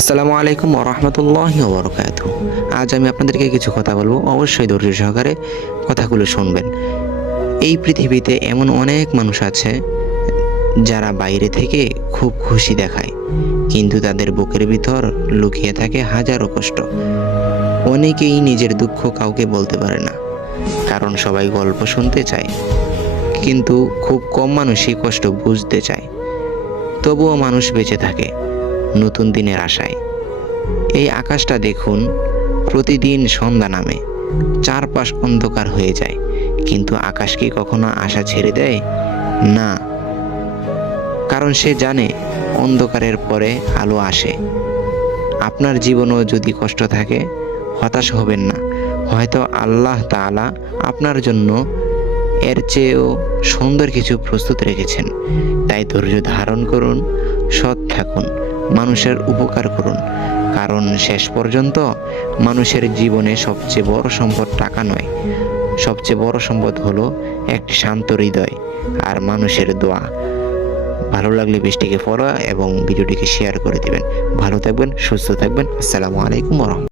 আসসালামু আলাইকুম ওয়া রাহমাতুল্লাহি ওয়া বারাকাতুহু। আজ আমি আপনাদেরকে কিছু কথা বলবো, অবশ্যই ধৈর্য সহকারে কথাগুলো শুনবেন। এই পৃথিবীতে এমন অনেক মানুষ আছে যারা বাইরে থেকে খুব খুশি দেখায়, কিন্তু তাদের বুকের ভিতর লুকিয়ে থাকে হাজারো কষ্ট। অনেকেই নিজের দুঃখ কাউকে বলতে পারে না, কারণ সবাই গল্প শুনতে চায়, কিন্তু খুব কম মানুষই কষ্ট বুঝতে চায়। তবুও মানুষ বেঁচে থাকে নতুন দিনের আশায়। এই আকাশটা দেখুন, প্রতিদিন সন্ধ্যা নামে, চারপাশ অন্ধকার হয়ে যায়, কিন্তু আকাশ কি কখনো আশা ছেড়ে দেয়? না, কারণ সে জানে অন্ধকারের পরে আলো আসে। আপনার জীবনেও যদি কষ্ট থাকে, হতাশ হবেন না। হয়তো আল্লাহ তাআলা আপনার জন্য এর চেয়েও সুন্দর কিছু প্রস্তুত রেখেছেন। তাই ধৈর্য ধারণ করুন, সৎ থাকুন, মানুষের উপকার করুন, কারণ শেষ পর্যন্ত মানুষের জীবনে সবচেয়ে বড় সম্পদ টাকা নয়, সবচেয়ে বড় সম্পদ হলো একটি শান্ত হৃদয় আর মানুষের দোয়া। ভালো লাগলে পেজটিকে ফলো এবং ভিডিওটিকে শেয়ার করে দিবেন। ভালো থাকবেন, সুস্থ থাকবেন। আসসালামু আলাইকুম ওয়া রাহমাতুল্লাহ।